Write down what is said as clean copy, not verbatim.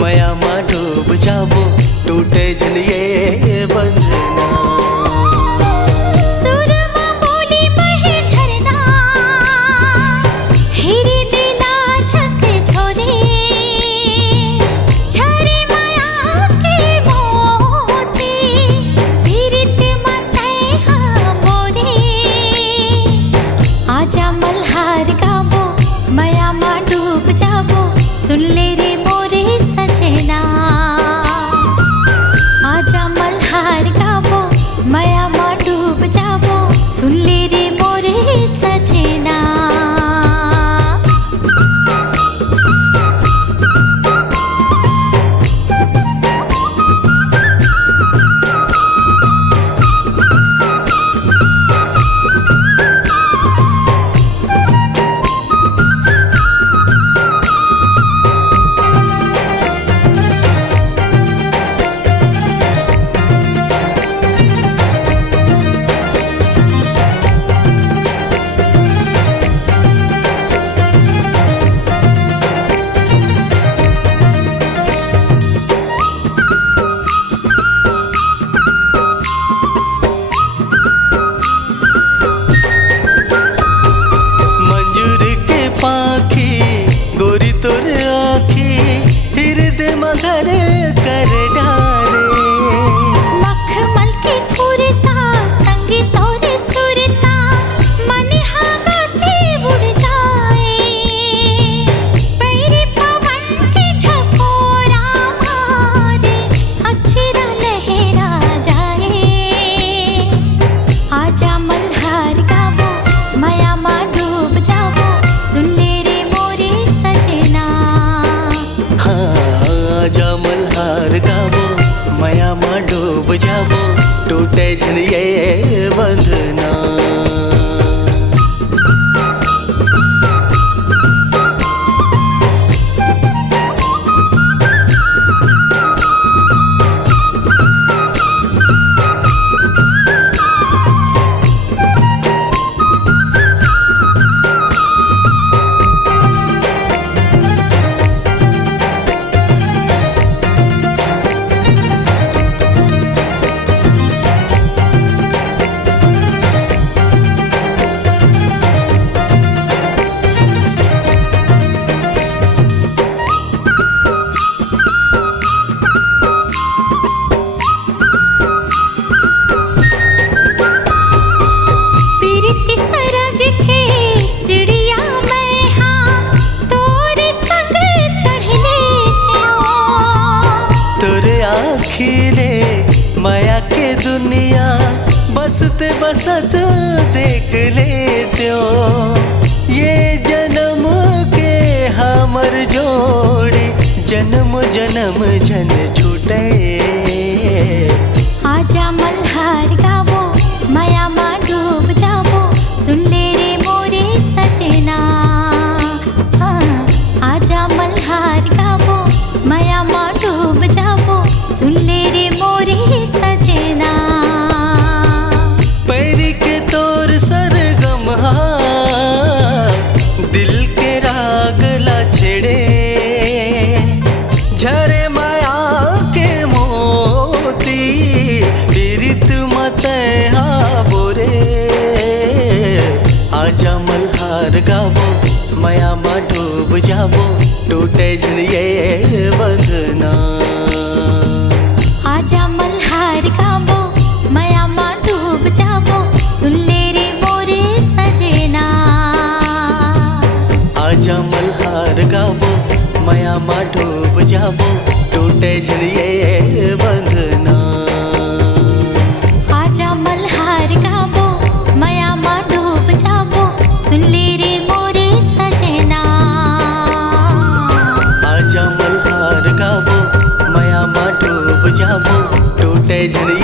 मया मा डूब जाबो टूटे जलिए बंधना। सुन ले रे मोरे सजना, आजा मल्हार गाबो मया मा डूब जाबो। सुन ले रे मोरे सजना। मगर कर डारे मखमल की कुरता संगी तोरे सुरता मन हागा से उड़ जाए। पैरी पवन के झकोरा मारे अक्षरा लहरा जाए। आजा मल्हार गाबो मया मा डूब जाबो। सुन ले रे मोरे सजना। आजा मल्हार गाबो मया मा डूब जाबो टूटे जलिए बंधना। माया के दुनिया बसते बसत देख लेते हो। ये जन्म के हमर जोड़ी जन्म जन्म जन छूटे। आजा मल्हार गाबो मया मा डूब जाबो। सुन ले रे मोरे सजना। आजा मल्हार गाबो मया मा डूब जाबो। सुन ले रे मोरे सजना। पैरी के तोर सरगम दिल के राग ला छेड़े। झरे माया के मोती पीरित मत बोरे। आजा मल्हार गाबो मया मा डूब जाबो टूटे जलिए बंधना। आजा मल्हार गाबो मया मा डूब जाबो। सुन ले रे मोरे सजना। आजा मल्हार गाबो मया मा डूब जाबो टूटे जलिए बंधना। आजा मल्हार गाबो मया मा डूब जाबो। सुन ले रे मोरे सजना। आजा मल्हार गाबो मया मा डूब जाबो टूटे जलिए